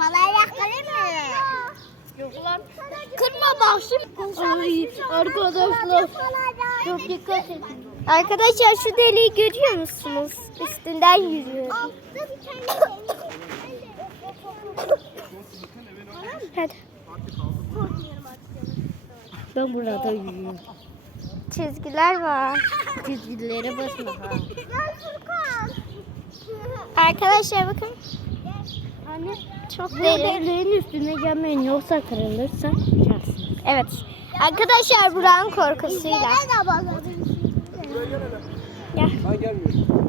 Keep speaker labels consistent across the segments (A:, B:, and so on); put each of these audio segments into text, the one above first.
A: Tırmalayarak gelir mi?
B: Yok lan. Kırma bak şimdi. Ay, arkadaşlar. Çok dikkat edin.
A: Arkadaşlar şu deliği görüyor musunuz? Üstünden yürüyor. Hadi.
B: Ben burada yürüyorum.
A: Çizgiler var.
B: Çizgilere basma ha.
A: Arkadaşlar bakın.
B: Anne.
A: Çok
B: Bu
A: derin.
B: deliğin üstüne gelmeyin yoksa kırılırsa uçarsın.
A: Evet. Arkadaşlar buranın korkusuyla. Gel.
C: Ben gelmiyorum.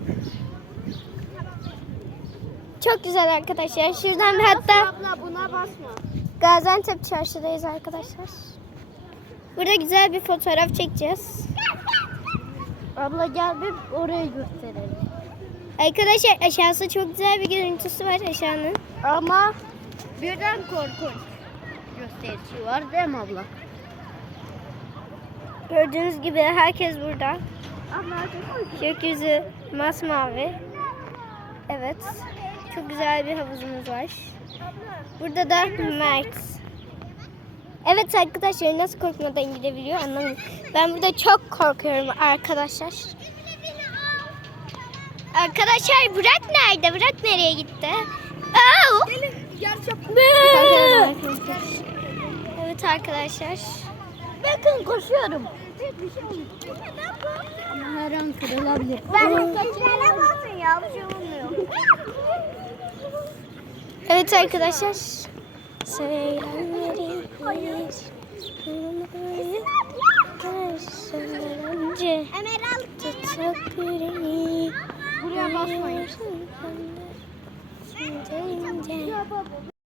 A: Çok güzel arkadaşlar. Şuradan hatta
B: Abla buna basma.
A: Gaziantep çarşıdayız arkadaşlar. Burada güzel bir fotoğraf çekeceğiz.
B: Abla gel bir orayı gösterelim.
A: Arkadaşlar aşağısı çok güzel bir görüntüsü var aşağının.
B: Ama birden korkunç gösterisi var değil mi abla?
A: Gördüğünüz gibi herkes burada.
B: Abla
A: Gökyüzü masmavi. Evet. Çok güzel bir havuzumuz var. Burada da Mert. Evet arkadaşlar nasıl korkmadan gidebiliyor anlamadım. Ben burada çok korkuyorum arkadaşlar. Arkadaşlar Burak nerede? Burak nereye gitti? Aa! Evet arkadaşlar.
B: bakın koşuyorum. Ama her an kırılabilir.
A: Keçilere basın ya bir şey olmuyor. Evet arkadaşlar. Söylenmeli önce tutak yüreği.
B: Buraya basmayın.
A: Şimdi